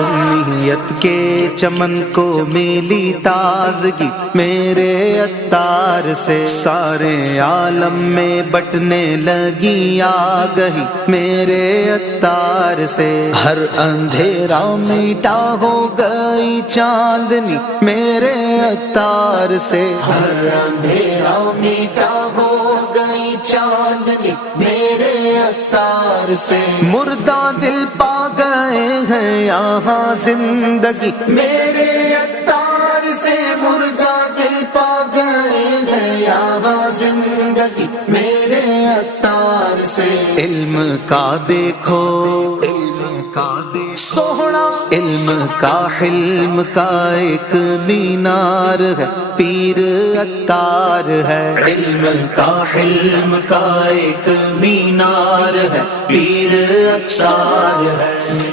سنیت کے چمن کو ملی تازگی میرے عطار سے، سارے عالم میں بٹنے لگی آگہی میرے عطار سے، ہر اندھیرا میٹا ہو گئی چاندنی میرے عطار سے، ہر اندھیرا میٹا ہو گئی چاندنی میرے عطار سے، مردہ دل پا گئے ہیں یہاں زندگی میرے عطار سے، مردہ دل پا گئے ہیں یہاں زندگی میرے عطار سے، علم کا دیکھو علم کا سوہنا، علم کا حلم کا ایک مینار ہے پیر عطار ہے، علم کا حلم کا ایک مینار ہے پیر عطار ہے۔